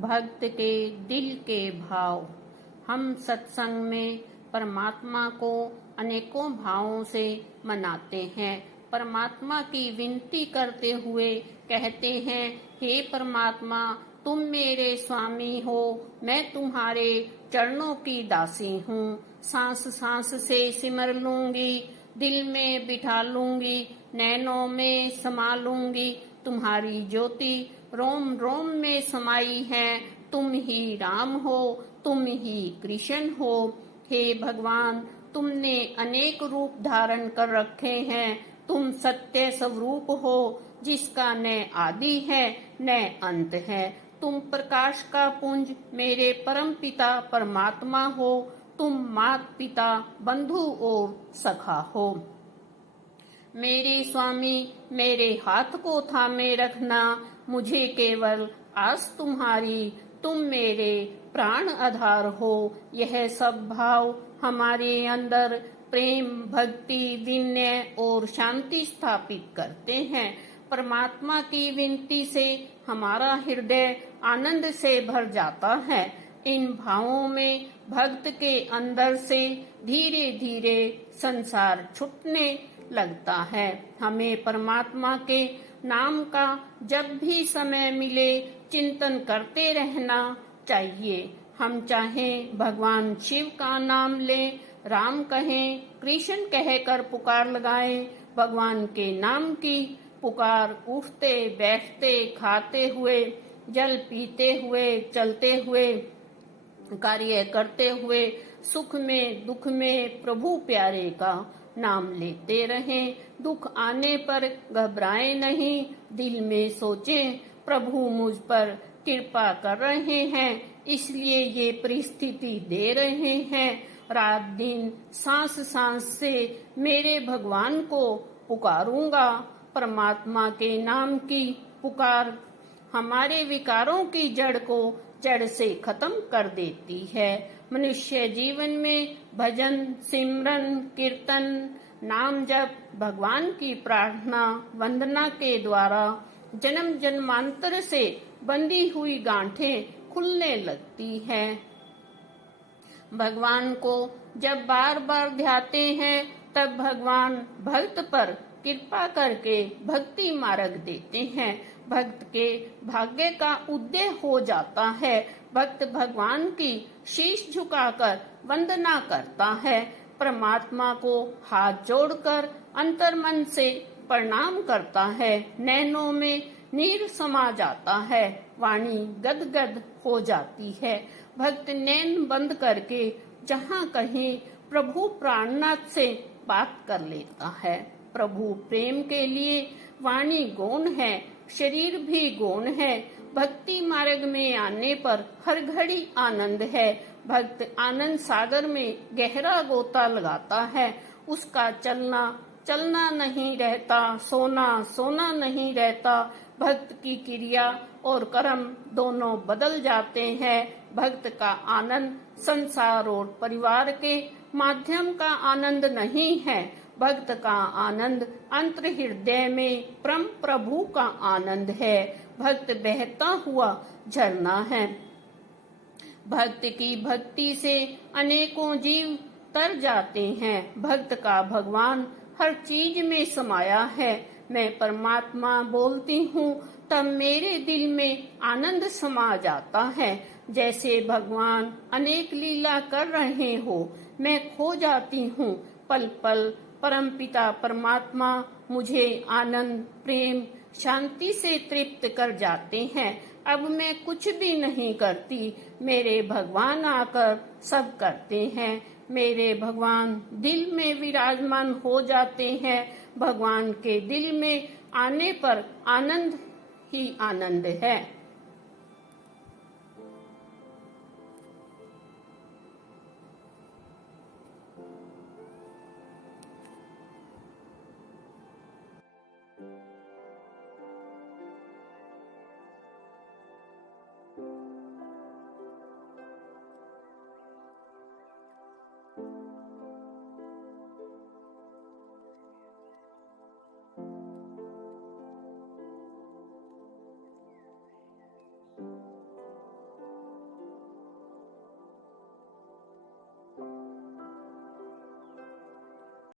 भक्त के दिल के भाव। हम सत्संग में परमात्मा को अनेकों भावों से मनाते हैं। परमात्मा की विनती करते हुए कहते हैं, हे परमात्मा, तुम मेरे स्वामी हो, मैं तुम्हारे चरणों की दासी हूँ। सांस सांस से सिमर लूंगी, दिल में बिठा लूंगी, नैनों में समा लूंगी। तुम्हारी ज्योति रोम रोम में समाई है। तुम ही राम हो, तुम ही कृष्ण हो। हे भगवान, तुमने अनेक रूप धारण कर रखे हैं। तुम सत्य स्वरूप हो, जिसका न आदि है न अंत है। तुम प्रकाश का पुंज मेरे परम पिता परमात्मा हो। तुम मात पिता बंधु और सखा हो। मेरे स्वामी, मेरे हाथ को थामे रखना, मुझे केवल आस तुम्हारी। तुम मेरे प्राण आधार हो। यह सब भाव हमारे अंदर प्रेम, भक्ति, विनय और शांति स्थापित करते हैं। परमात्मा की विनती से हमारा हृदय आनंद से भर जाता है। इन भावों में भक्त के अंदर से धीरे धीरे संसार छूटने लगता है। हमें परमात्मा के नाम का जब भी समय मिले चिंतन करते रहना चाहिए। हम चाहें भगवान शिव का नाम लें, राम कहें, कृष्ण कहकर पुकार लगाएं। भगवान के नाम की पुकार उठते बैठते, खाते हुए, जल पीते हुए, चलते हुए, कार्य करते हुए, सुख में दुख में प्रभु प्यारे का नाम लेते रहें। दुख आने पर घबराएं नहीं, दिल में सोचें प्रभु मुझ पर कृपा कर रहे हैं, इसलिए ये परिस्थिति दे रहे हैं। रात दिन सांस सांस से मेरे भगवान को पुकारूंगा। परमात्मा के नाम की पुकार हमारे विकारों की जड़ को जड़ से खत्म कर देती है। मनुष्य जीवन में भजन, सिमरन, कीर्तन, नाम जप, भगवान की प्रार्थना, वंदना के द्वारा जन्म जन्मांतर से बंधी हुई गांठें खुलने लगती हैं। भगवान को जब बार बार ध्याते हैं, तब भगवान भक्त पर कृपा करके भक्ति मार्ग देते हैं। भक्त के भाग्य का उदय हो जाता है। भक्त भगवान की शीश झुकाकर वंदना करता है। परमात्मा को हाथ जोड़कर अंतर्मन से प्रणाम करता है। नैनों में नीर समा जाता है। वाणी गदगद हो जाती है। भक्त नैन बंद करके जहाँ कहीं प्रभु प्राणनाथ से बात कर लेता है। प्रभु प्रेम के लिए वाणी गौण है, शरीर भी गौण है। भक्ति मार्ग में आने पर हर घड़ी आनंद है। भक्त आनंद सागर में गहरा गोता लगाता है। उसका चलना चलना नहीं रहता, सोना सोना नहीं रहता। भक्त की क्रिया और कर्म दोनों बदल जाते हैं। भक्त का आनंद संसार और परिवार के माध्यम का आनंद नहीं है। भक्त का आनंद अंतर हृदय में परम प्रभु का आनंद है। भक्त बहता हुआ झरना है। भक्त की भक्ति से अनेकों जीव तर जाते हैं। भक्त का भगवान हर चीज में समाया है। मैं परमात्मा बोलती हूँ तब मेरे दिल में आनंद समा जाता है। जैसे भगवान अनेक लीला कर रहे हो, मैं खो जाती हूँ पल पल। परमपिता परमात्मा मुझे आनंद, प्रेम, शांति से तृप्त कर जाते हैं। अब मैं कुछ भी नहीं करती, मेरे भगवान आकर सब करते हैं। मेरे भगवान दिल में विराजमान हो जाते हैं। भगवान के दिल में आने पर आनंद ही आनंद है।